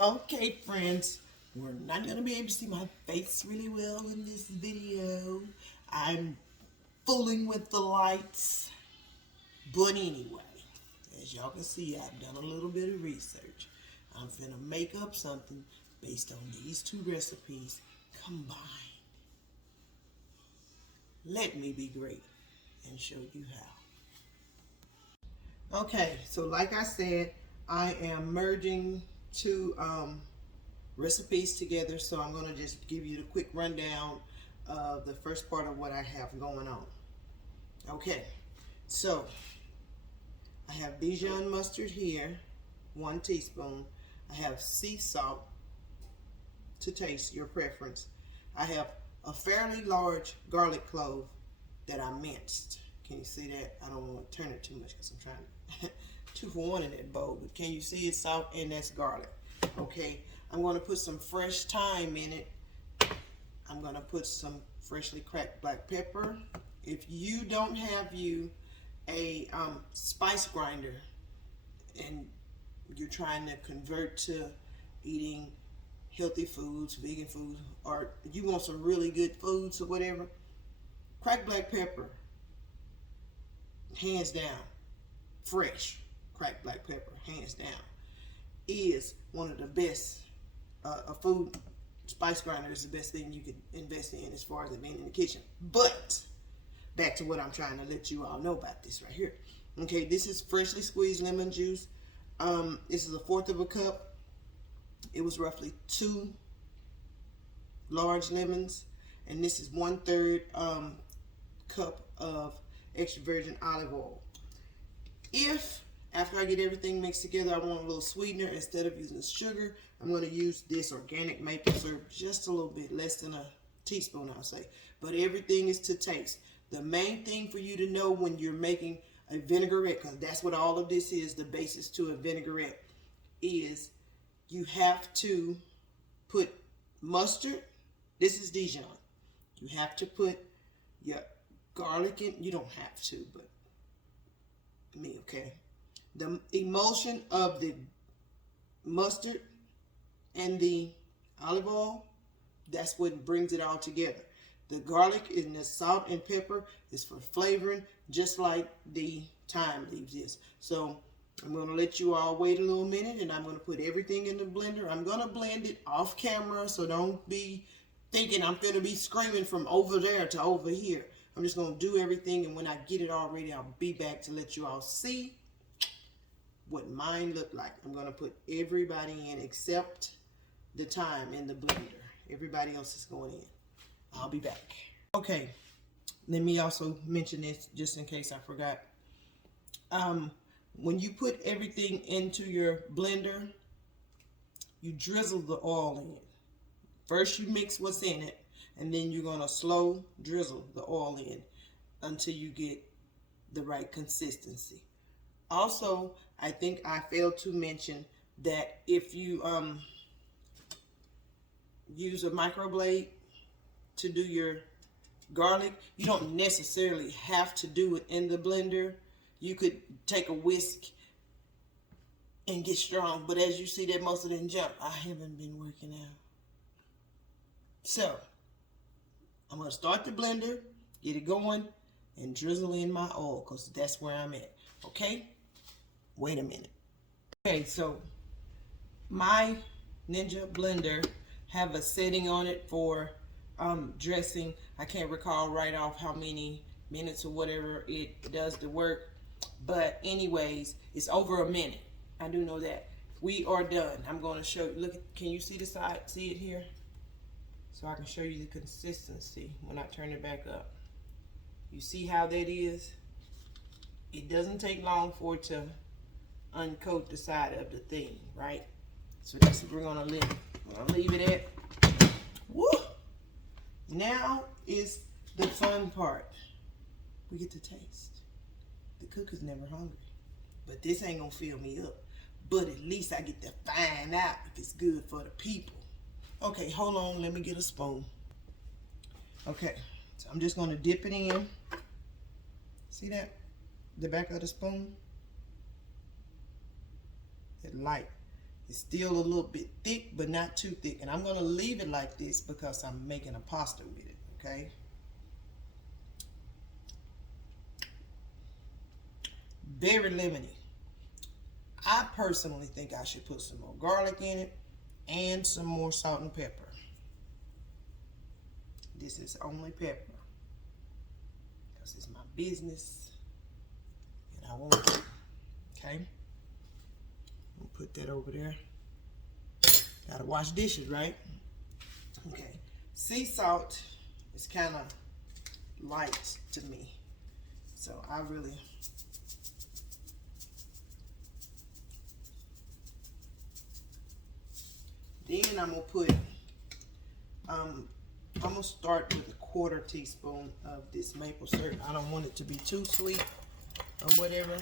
Okay, friends, we're not going to be able to see my face really well in this video. I'm fooling with the lights. But anyway, as y'all can see, I've done a little bit of research. I'm finna make up something based on these two recipes combined. Let me be great and show you how. Okay, so like I said, I am merging two recipes together, so I'm going to just give you the quick rundown of the first part of what I have going on. Okay, so I have Dijon mustard here, 1 teaspoon. I have sea salt to taste, your preference. I have a fairly large garlic clove that I minced. Can you see that? I don't want to turn it too much because I'm trying to 2 for 1 in that bowl, but can you see it's salt and that's garlic? Okay, I'm going to put some fresh thyme in it. I'm going to put some freshly cracked black pepper. If you don't have a spice grinder and you're trying to convert to eating healthy foods, vegan food, or you want some really good foods or whatever, cracked black pepper, hands down, fresh cracked black pepper, hands down, is one of the best. A food spice grinder is the best thing you could invest in as far as it being in the kitchen. But back to what I'm trying to let you all know about this right here. Okay, this is freshly squeezed lemon juice. This is 1/4 of a cup. It was roughly 2 large lemons, and this is 1/3 cup of extra virgin olive oil. If after I get everything mixed together, I want a little sweetener, instead of using sugar, I'm going to use this organic maple syrup, just a little bit, less than a teaspoon, I'll say. But everything is to taste. The main thing for you to know when you're making a vinaigrette, because that's what all of this is, the basis to a vinaigrette, is you have to put mustard. This is Dijon. You have to put your garlic in. You don't have to, but me, okay? The emulsion of the mustard and the olive oil, that's what brings it all together. The garlic and the salt and pepper is for flavoring, just like the thyme leaves is. So I'm going to let you all wait a little minute, and I'm going to put everything in the blender. I'm going to blend it off camera, so don't be thinking I'm going to be screaming from over there to over here. I'm just going to do everything, and when I get it all ready, I'll be back to let you all see what mine look like. I'm going to put everybody in except the thyme in the blender. Everybody else is going in. I'll be back. Okay, let me also mention this just in case I forgot. When you put everything into your blender, you drizzle the oil in. First you mix what's in it, and then you're going to slow drizzle the oil in until you get the right consistency. Also, I think I failed to mention that if you use a microblade to do your garlic, you don't necessarily have to do it in the blender. You could take a whisk and get strong, but as you see that most of them jump, I haven't been working out. So I'm going to start the blender, get it going, and drizzle in my oil, because that's where I'm at. Okay? Wait a minute. Okay, so my Ninja blender have a setting on it for dressing. I can't recall right off how many minutes or whatever it does the work, but anyways, it's over a minute. I do know that. We are done. I'm going to show you. Look, can you see the side? See it here? So I can show you the consistency when I turn it back up. You see how that is? It doesn't take long for it to uncoat the side of the thing, right? So that's what we're gonna leave it at. Woo! Now is the fun part. We get to taste. The cook is never hungry, but this ain't gonna fill me up. But at least I get to find out if it's good for the people. Okay, hold on, let me get a spoon. Okay, so I'm just gonna dip it in. See that? The back of the spoon? That light It's still a little bit thick, but not too thick. And I'm gonna leave it like this because I'm making a pasta with it, okay? Very lemony. I personally think I should put some more garlic in it and some more salt and pepper. This is only pepper because it's my business and I want it, okay? We'll put that over there. Gotta wash dishes, right? Okay. Sea salt is kind of light to me, so I really... Then I'm gonna put, I'm gonna start with a 1/4 teaspoon of this maple syrup. I don't want it to be too sweet or whatever.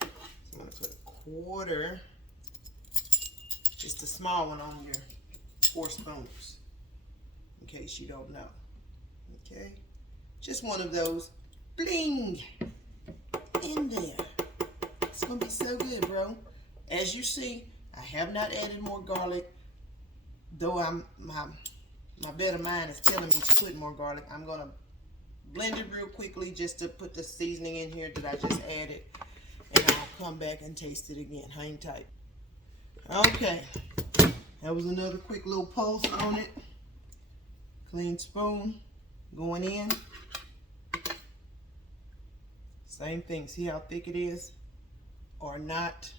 So I'm gonna put 1/4, just a small one on your 4 spoons, in case you don't know. Okay, just one of those, bling, in there. It's gonna be so good, bro. As you see, I have not added more garlic, though my better mind is telling me to put more garlic. I'm gonna blend it real quickly just to put the seasoning in here that I just added, and I'll come back and taste it again. Hang tight. Okay, that was another quick little pulse on it. Clean spoon going in. Same thing. See how thick it is or not?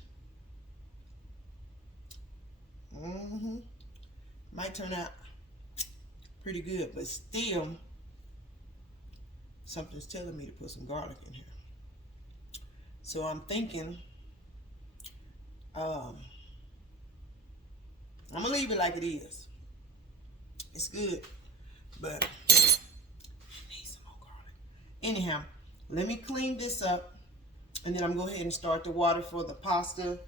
Might turn out pretty good, but still something's telling me to put some garlic in here. So I'm thinking I'm gonna leave it like it is. It's good, but I need some more garlic. Anyhow, let me clean this up and then I'm going to go ahead and start the water for the pasta,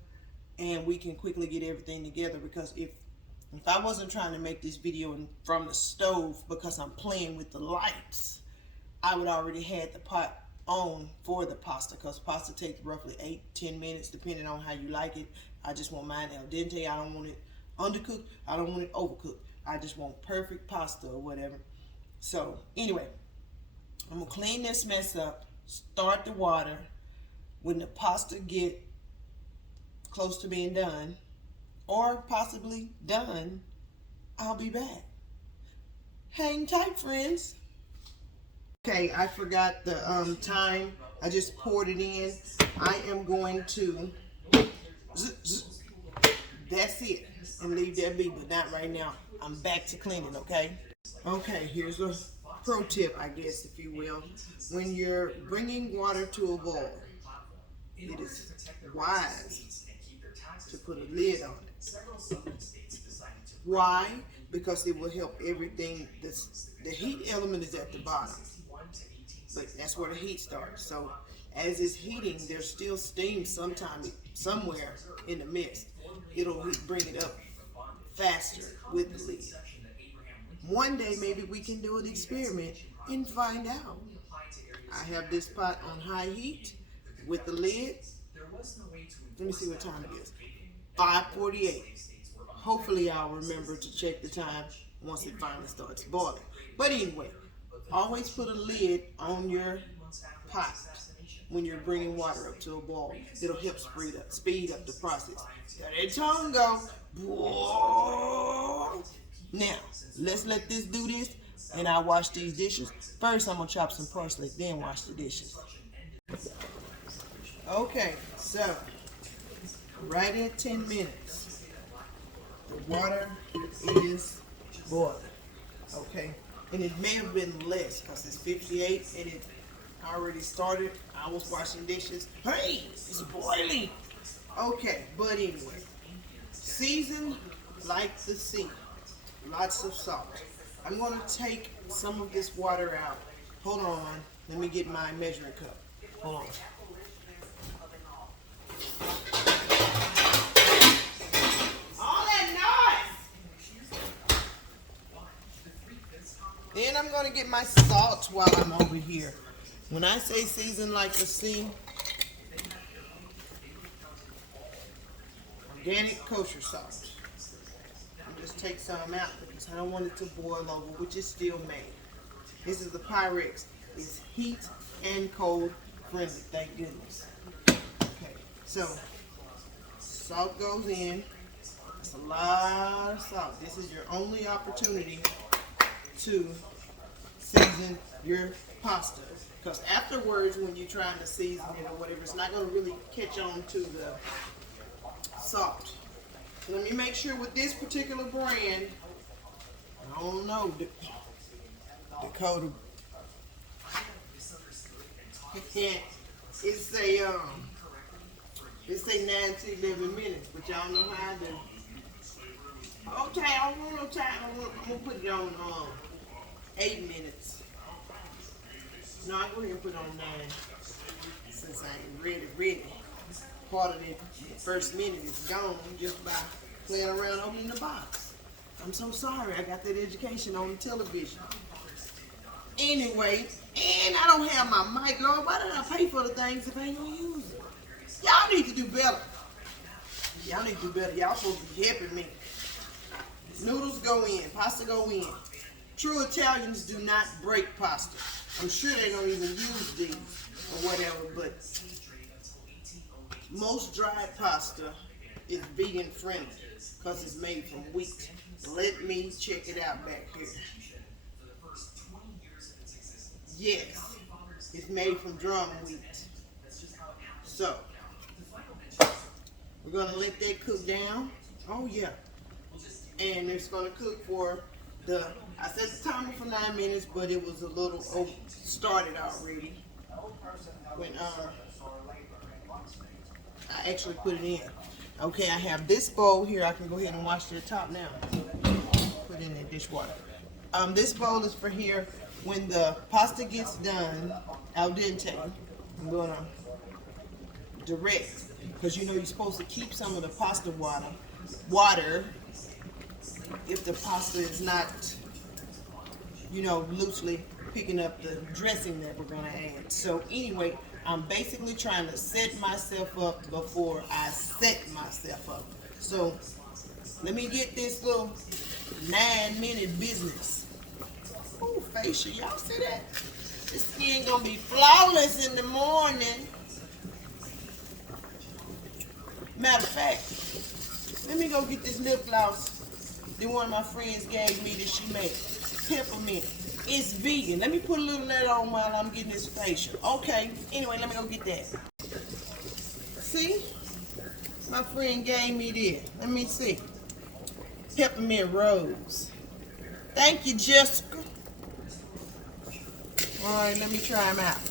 and we can quickly get everything together, because if I wasn't trying to make this video from the stove because I'm playing with the lights, I would already had the pot on for the pasta, because pasta takes roughly 8-10 minutes depending on how you like it. I just want mine al dente. I don't want it undercooked. I don't want it overcooked. I just want perfect pasta or whatever. So anyway, I'm gonna clean this mess up, start the water. When the pasta get close to being done, or possibly done, I'll be back. Hang tight, friends. Okay, I forgot the thyme. I just poured it in. I am going to, that's it, and leave that be, but not right now. I'm back to cleaning, okay? Okay, here's a pro tip, I guess, if you will. When you're bringing water to a boil, it is wise to put a lid on it. Why? Because it will help everything. The heat element is at the bottom, but that's where the heat starts. So as it's heating, there's still steam somewhere in the mist. It'll bring it up faster with the lid. One day maybe we can do an experiment and find out. I have this pot on high heat with the lid. Let me see what time it is. 5:48. Hopefully I'll remember to check the time once it finally starts boiling. But anyway, always put a lid on your pot when you're bringing water up to a boil. It'll help speed up the process. There that tongue go. Whoa. Now, let's let this do this, and I'll wash these dishes. First, I'm going to chop some parsley, then wash the dishes. Okay, so, right at 10 minutes, the water is boiling, okay? And it may have been less, because it's 58, and it already started. I was washing dishes. Hey, it's boiling! Okay, but anyway, season like the sea. Lots of salt. I'm going to take some of this water out. Hold on. Let me get my measuring cup. Hold on. All that noise! Then I'm going to get my salt while I'm over here. When I say season like the sea, organic kosher salt. I'll just take some out because I don't want it to boil over, which is still made. This is the Pyrex. It's heat and cold friendly, thank goodness. Okay, so salt goes in. It's a lot of salt. This is your only opportunity to season your pasta. Because afterwards, when you're trying to season it or whatever, it's not going to really catch on to the salt. So let me make sure with this particular brand, I don't know, Dakota. It's a 9 to 11 minutes, but y'all know how I do. Okay, I don't want no time. I'm gonna put it on 8 minutes. No, I'm going to put it on 9 since I ain't ready. Part of the first minute is gone just by playing around opening the box. I'm so sorry. I got that education on television. Anyway, and I don't have my mic, Lord. Why did I pay for the things if I ain't gonna use it? Y'all need to do better. Y'all need to do better. Y'all supposed to be helping me. Noodles go in, pasta go in. True Italians do not break pasta. I'm sure they don't even use these or whatever, but most dried pasta is vegan friendly because it's made from wheat. Let me check it out back here. Yes, it's made from drum wheat. So, we're going to let that cook down. Oh yeah. And it's going to cook for I set the timer for 9 minutes, but it was a little started already when I actually put it in. Okay, I have this bowl here. I can go ahead and wash the top now. Put it in the dishwater. This bowl is for here when the pasta gets done al dente. I'm going to direct, because you know you're supposed to keep some of the pasta water if the pasta is not, loosely picking up the dressing that we're going to add. So anyway, I'm basically trying to set myself up before I set myself up. So let me get this little 9-minute business. Ooh, facial, y'all see that? The skin going to be flawless in the morning. Matter of fact, let me go get this lip gloss that one of my friends gave me that she made. Peppermint. It's vegan. Let me put a little of that on while I'm getting this facial. Okay. Anyway, let me go get that. See? My friend gave me this. Let me see. Peppermint rose. Thank you, Jessica. All right, let me try them out.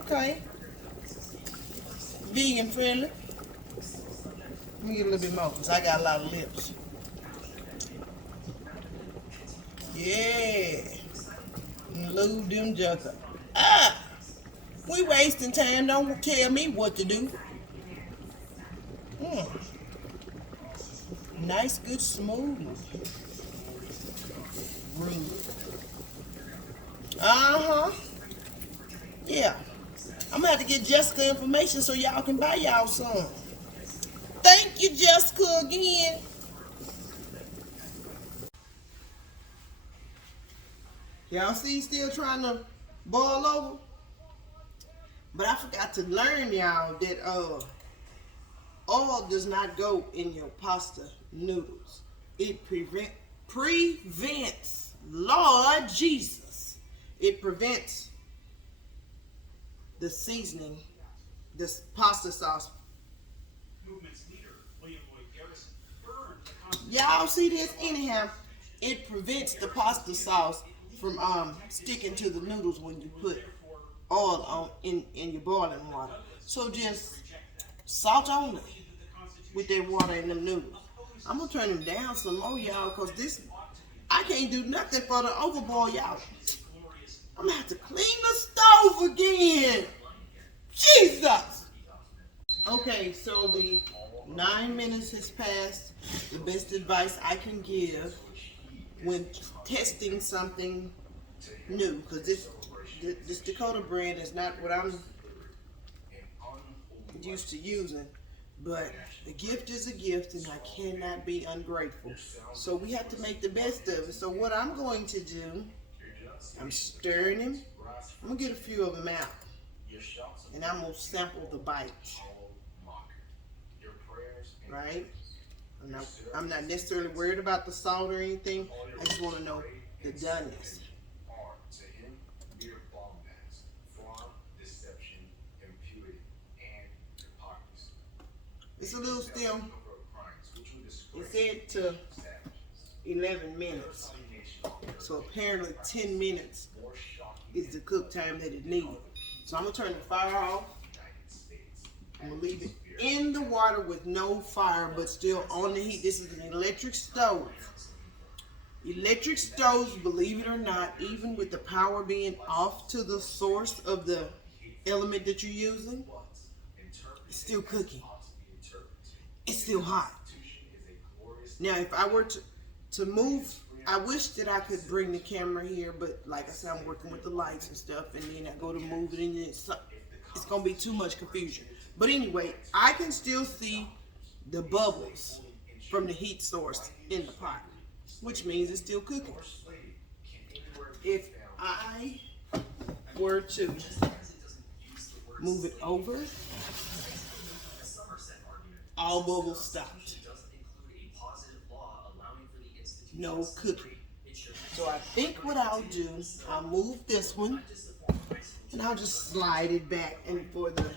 Okay. Vegan friendly. Let me get a little bit more because I got a lot of lips. Yeah. Load them junk up. We wasting time. Don't tell me what to do. Nice, good, smooth. Rude. Yeah. I'm going to have to get Jessica information so y'all can buy y'all some. Thank you, Jessica, again. Y'all see still trying to boil over? But I forgot to learn, y'all, that oil does not go in your pasta noodles. It prevents, Lord Jesus, it prevents the seasoning, this pasta sauce. Y'all see this? Anyhow, it prevents the pasta sauce from sticking to the noodles when you put oil on in your boiling water. So just salt only with that water in them noodles. I'm gonna turn them down some more, y'all, because this I can't do nothing for the overboil, y'all. I'm gonna have to clean the stove again. Jesus. Okay, so the 9 minutes has passed. The best advice I can give when testing something new, because this Dakota brand is not what I'm used to using. But a gift is a gift, and I cannot be ungrateful. So we have to make the best of it. So what I'm going to do, I'm stirring him. I'm going to get a few of them out. And I'm going to sample the bites. Right? I'm not necessarily worried about the salt or anything. I just want to know the doneness. It's a little still. It said to 11 minutes. So apparently 10 minutes is the cook time that it needs. So I'm going to turn the fire off. I'm going to leave it in the water with no fire, but still on the heat. This is an electric stove. Electric stoves, believe it or not, even with the power being off to the source of the element that you're using, it's still cooking. It's still hot. Now, if I were to move, I wish that I could bring the camera here, but like I said, I'm working with the lights and stuff, and then I go to move it, and it's going to be too much confusion. But anyway, I can still see the bubbles from the heat source in the pot, which means it's still cooking. If I were to move it over, all bubbles stopped. No cooking. So I think what I'll do, I'll move this one, and I'll just slide it back, and for the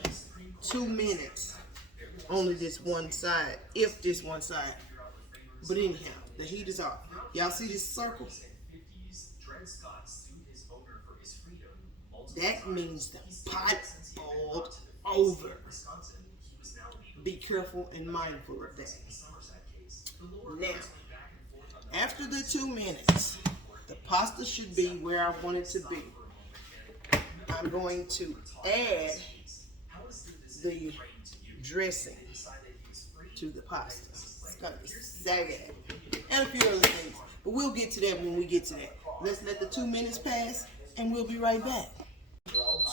2 minutes, only this one side, if this one side. But anyhow, the heat is off. Y'all see this circle? That means the pot boiled over. Be careful and mindful of that. Now, after the 2 minutes, the pasta should be where I want it to be. I'm going to add the dressing to the pasta. It's going to be sad. And a few other things. But we'll get to that when we get to that. Let's let the 2 minutes pass, and we'll be right back.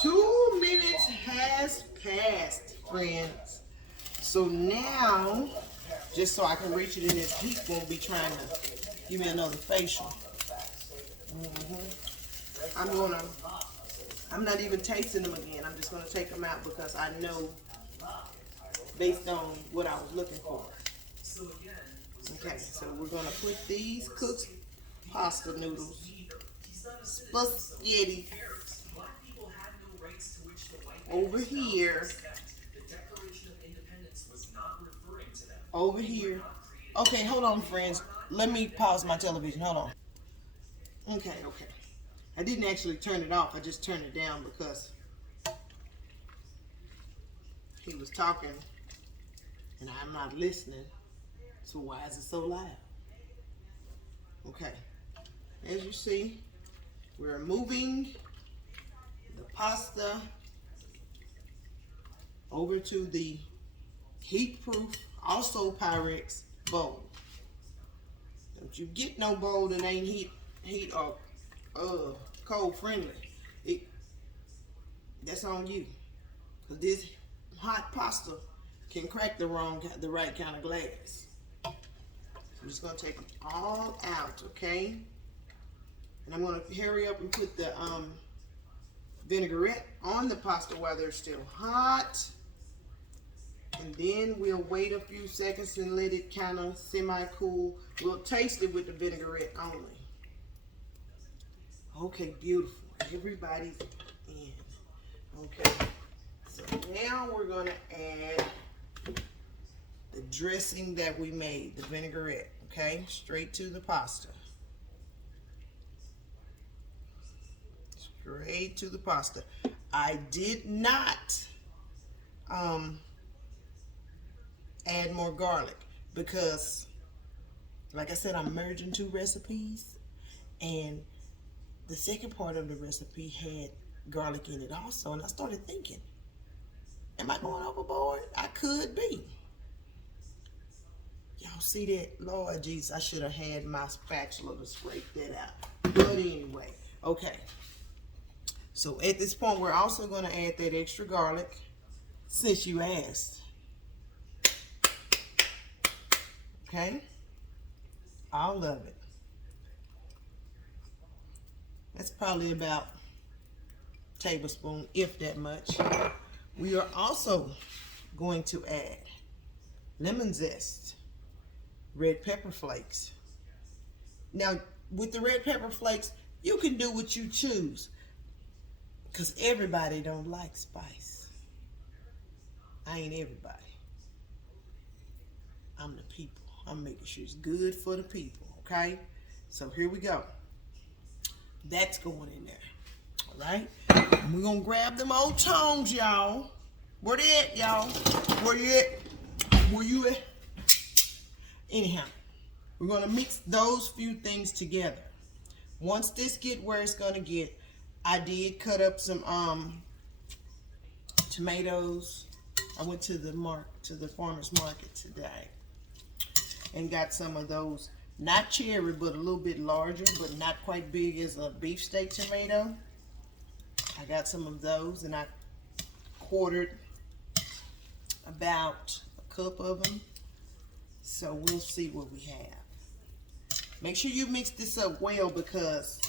2 minutes has passed, friends. So now, just so I can reach it in this heat, won't be trying to give me another facial. I'm not even tasting them again. I'm just going to take them out because I know based on what I was looking for. Okay, so we're going to put these cooked pasta noodles, spaghetti, over here. Over here. Okay, hold on, friends. Let me pause my television. Hold on. Okay. I didn't actually turn it off. I just turned it down because he was talking and I'm not listening. So why is it so loud? Okay. As you see, we're moving the pasta over to the heat-proof, also Pyrex bowl. Don't you get no bowl that ain't heat or cold friendly. That's on you. Cause this hot pasta can crack the right kind of glass. I'm just gonna take it all out, okay? And I'm gonna hurry up and put the vinaigrette on the pasta while they're still hot. And then we'll wait a few seconds and let it kind of semi-cool. We'll taste it with the vinaigrette only. Okay, beautiful. Everybody's in. Okay. So now we're going to add the dressing that we made, the vinaigrette. Okay, straight to the pasta. Straight to the pasta. I did not add more garlic because, like I said, I'm merging 2 recipes, and the second part of the recipe had garlic in it also, and I started thinking, am I going overboard? I could be. Y'all see that? Lord Jesus, I should have had my spatula to scrape that out. But anyway, okay. So at this point, we're also going to add that extra garlic. since you asked. Okay? All of it. That's probably about a tablespoon, if that much. We are also going to add lemon zest, red pepper flakes. Now, with the red pepper flakes, you can do what you choose, because everybody don't like spice. I ain't everybody. I'm the people. I'm making sure it's good for the people, okay? So here we go. That's going in there, all right? And we're gonna grab them old tongs, y'all. Where they at, y'all? Where you at? Where you at? Anyhow, we're gonna mix those few things together. Once this get where it's gonna get, I did cut up some tomatoes. I went to the farmer's market today and got some of those, not cherry, but a little bit larger, but not quite big as a beefsteak tomato. I got some of those, and I quartered about a cup of them. So we'll see what we have. Make sure you mix this up well, because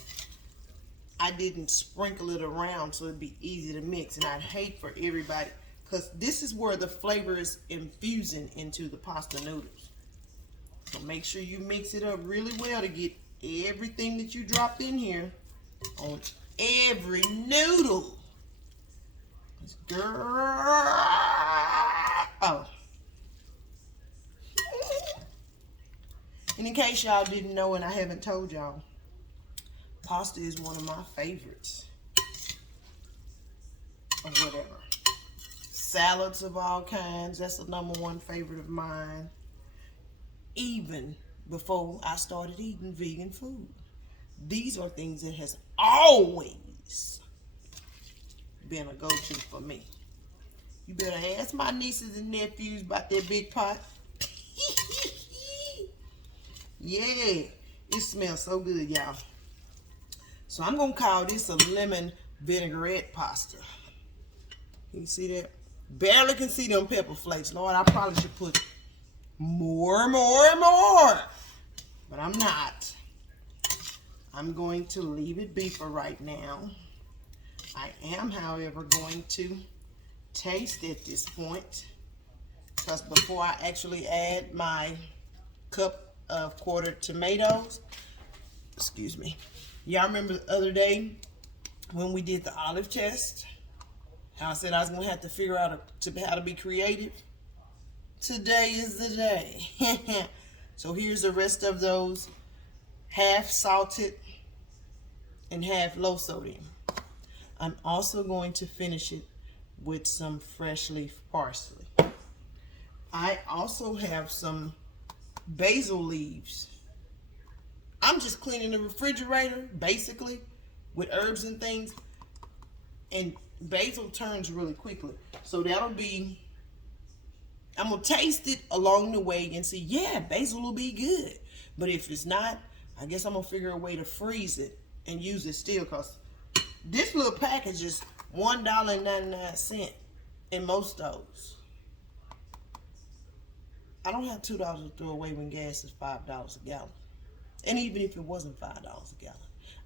I didn't sprinkle it around so it'd be easy to mix, and I'd hate for everybody, because this is where the flavor is infusing into the pasta noodles. So make sure you mix it up really well to get everything that you dropped in here on every noodle. Girl, oh. And in case y'all didn't know, and I haven't told y'all, pasta is one of my favorites. Or whatever. Salads of all kinds, that's the #1 favorite of mine. Even before I started eating vegan food. These are things that has always been a go-to for me. You better ask my nieces and nephews about that big pot. Yeah, it smells so good, y'all. So I'm gonna call this a lemon vinaigrette pasta. You see that? Barely can see them pepper flakes. Lord, I probably should put more. But I'm not. I'm going to leave it be for right now. I am, however, going to taste at this point, because before I actually add my cup of quartered tomatoes, excuse me, y'all remember the other day when we did the olive test, how I said I was going to have to figure out how to be creative? Today is the day. So here's the rest of those, half salted and half low sodium. I'm also going to finish it with some fresh leaf parsley. I also have some basil leaves. I'm just cleaning the refrigerator, basically, with herbs and things. And basil turns really quickly. So that'll be, I'm going to taste it along the way and see, yeah, basil will be good. But if it's not, I guess I'm going to figure a way to freeze it and use it still, because this little package is $1.99 in most stores. I don't have $2 to throw away when gas is $5 a gallon. And even if it wasn't $5 a gallon,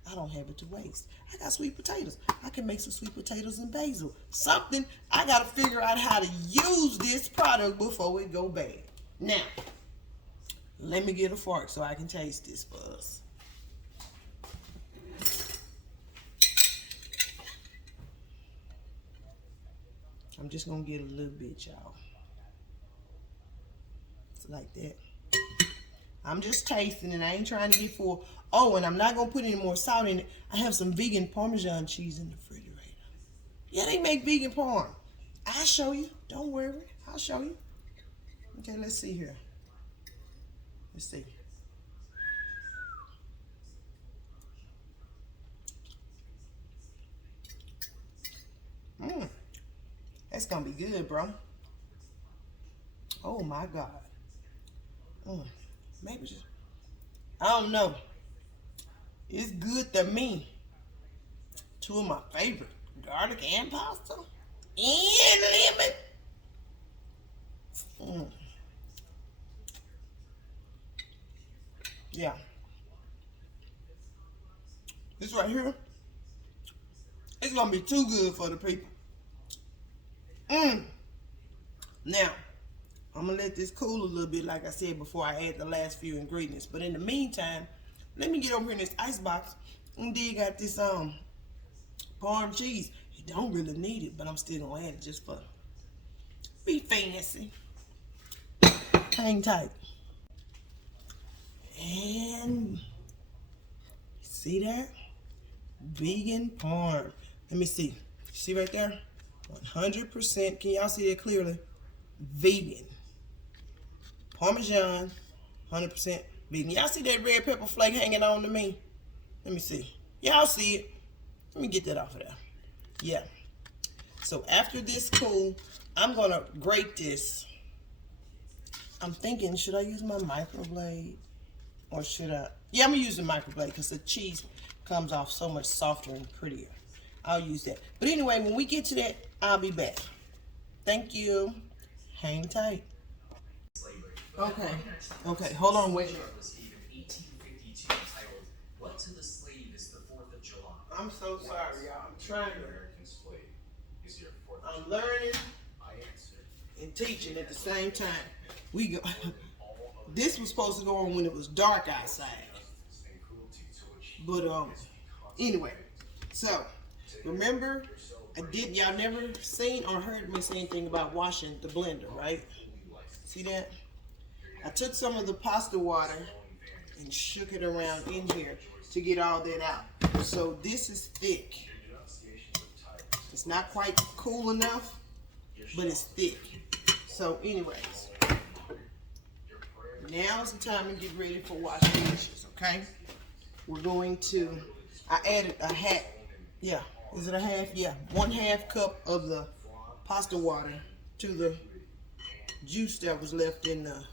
I don't have it to waste. I got sweet potatoes. I can make some sweet potatoes and basil. Something, I got to figure out how to use this product before it go bad. Now, let me get a fork so I can taste this for us. I'm just going to get a little bit, y'all. It's like that. I'm just tasting it. I ain't trying to get full. Oh, and I'm not going to put any more salt in it. I have some vegan Parmesan cheese in the refrigerator. Yeah, they make vegan parm. I'll show you. Don't worry. I'll show you. Okay, let's see here. Let's see. That's going to be good, bro. Oh, my God. Maybe just, I don't know. It's good to me. Two of my favorite, garlic and pasta and lemon. Mm. Yeah. This right here, it's gonna be too good for the people. Now, I'm gonna let this cool a little bit, like I said, before I add the last few ingredients. But in the meantime, let me get over here in this ice box and dig out this Parm cheese. You don't really need it, but I'm still gonna add it just for be fancy. Hang tight. And see that? Vegan parm. Let me see. See right there? 100%. Can y'all see that clearly? Vegan. Parmesan. 100% vegan. Y'all see that red pepper flake hanging on to me? Let me see. Y'all see it? Let me get that off of there. Yeah. So after this cool, I'm going to grate this. I'm thinking, should I use my microblade? Or should I? Yeah, I'm going to use the microblade because the cheese comes off so much softer and prettier. I'll use that. But anyway, when we get to that, I'll be back. Thank you. Hang tight. Okay. Okay, hold on, wait. I'm so sorry, y'all. I'm trying to. I'm learning and teaching at the same time. We go. This was supposed to go on when it was dark outside. But anyway, so remember, y'all never seen or heard me say anything about washing the blender, right? See that? I took some of the pasta water and shook it around in here to get all that out. So this is thick. It's not quite cool enough, but it's thick. So anyways, now is the time to get ready for washing dishes, okay? We're going to, I added a half, yeah, is it a half? Yeah, 1/2 cup of the pasta water to the juice that was left in the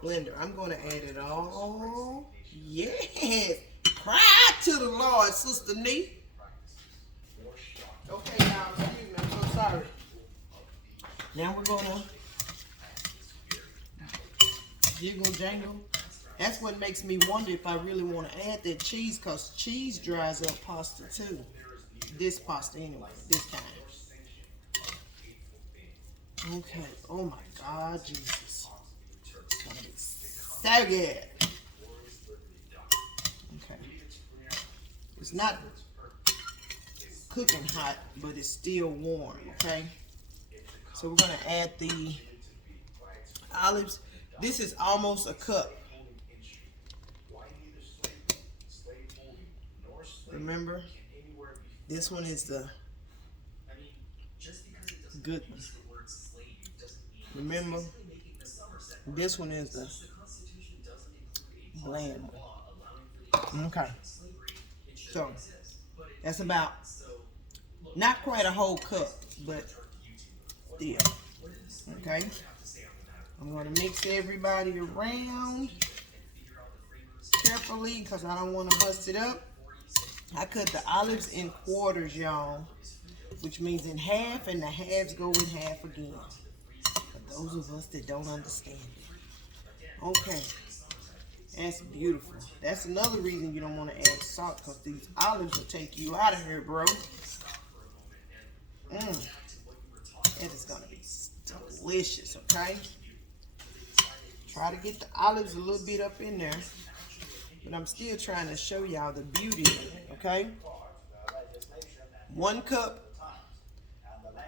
blender. I'm going to add it all. Yes. Cry to the Lord, Sister Nee. Okay, y'all, excuse me, I'm so sorry. Now we're going to jiggle jangle. That's what makes me wonder if I really want to add that cheese, because cheese dries up pasta too. This pasta anyway, this kind. Okay, oh my God, Jesus. It's gonna be so good. Okay. It's not cooking hot, but it's still warm, okay? So we're gonna add the olives. This is almost a cup. Remember, this one is the good one. Remember, this one is the bland one. Okay. So, that's about, not quite a whole cup, but still. Okay. I'm going to mix everybody around carefully because I don't want to bust it up. I cut the olives in quarters, y'all, which means in half, and the halves go in half again. For those of us that don't understand it. Okay. That's beautiful. That's another reason you don't want to add salt, because these olives will take you out of here, bro. That is going to be delicious, okay? Try to get the olives a little bit up in there. But I'm still trying to show y'all the beauty of it, okay? 1 cup.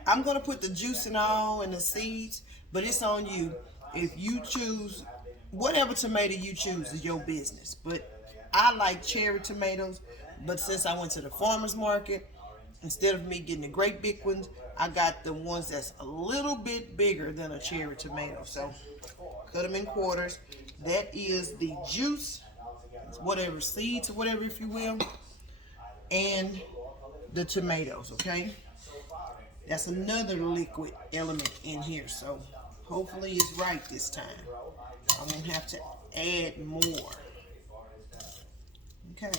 I'm going to put the juice and all and the seeds, but it's on you. If you choose, whatever tomato you choose is your business. But I like cherry tomatoes, but since I went to the farmer's market, instead of me getting the great big ones, I got the ones that's a little bit bigger than a cherry tomato. So cut them in quarters. That is the juice, whatever seeds or whatever, if you will, and the tomatoes, okay? That's another liquid element in here, so hopefully it's right this time. I won't have to add more. Okay,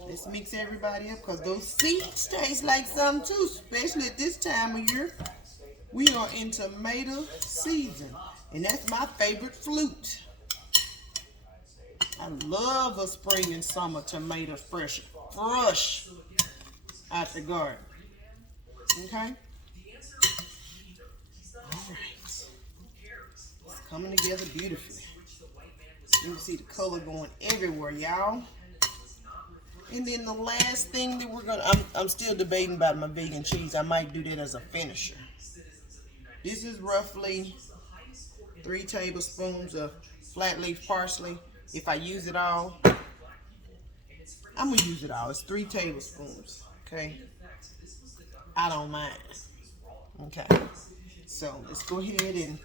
let's mix everybody up, because those seeds taste like something too, especially at this time of year. We are in tomato season, and that's my favorite fruit. I love a spring and summer tomato fresh out the garden. Okay? Alright. It's coming together beautifully. You can see the color going everywhere, y'all. And then the last thing that we're gonna, I'm still debating about my vegan cheese. I might do that as a finisher. This is roughly 3 tablespoons of flat leaf parsley. If I use it all, I'm gonna use it all. It's 3 tablespoons. Okay. I don't mind. Okay. So let's go ahead and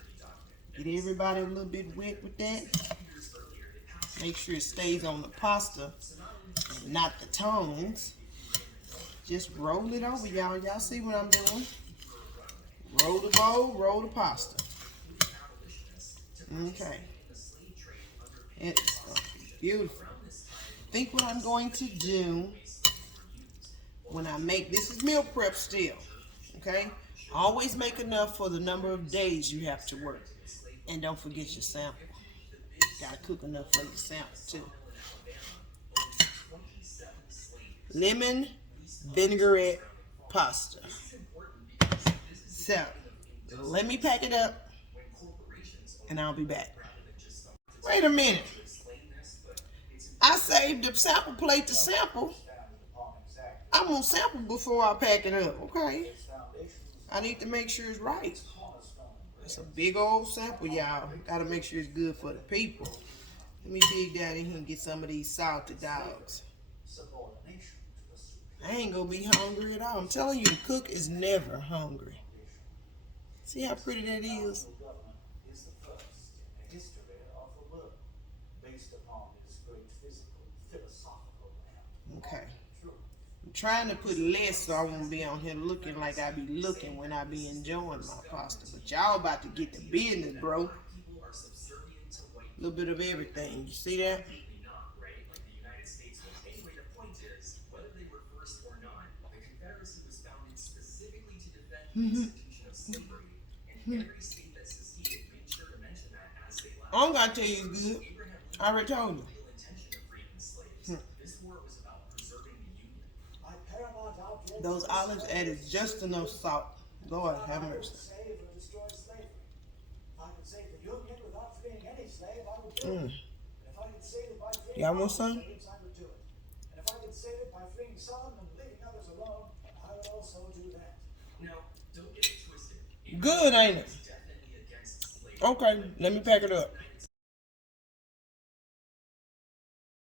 get everybody a little bit wet with that. Make sure it stays on the pasta and not the tongs. Just roll it over, y'all. Y'all see what I'm doing? Roll the bowl, roll the pasta. Okay. It's going to be beautiful. I think what I'm going to do when I make, this is meal prep still. Okay? Always make enough for the number of days you have to work. And don't forget your sample. Gotta cook enough for your sample too. Lemon vinaigrette pasta. So, let me pack it up and I'll be back. Wait a minute. I saved the sample plate to sample. I'm gonna sample before I pack it up, okay? I need to make sure it's right. It's a big old sample, y'all. Gotta make sure it's good for the people. Let me dig down in here and get some of these salty dogs. I ain't gonna be hungry at all. I'm telling you, the cook is never hungry. See how pretty that is? Okay. I'm trying to put less so I won't be on here looking like I be looking when I be enjoying my pasta. But y'all about to get the business, bro. A little bit of everything. You see that? I don't gotta tell you it's good. I already told you. Those olives added just enough salt. Lord have mercy. Y'all want some? Good, ain't it? Okay, let me pack it up.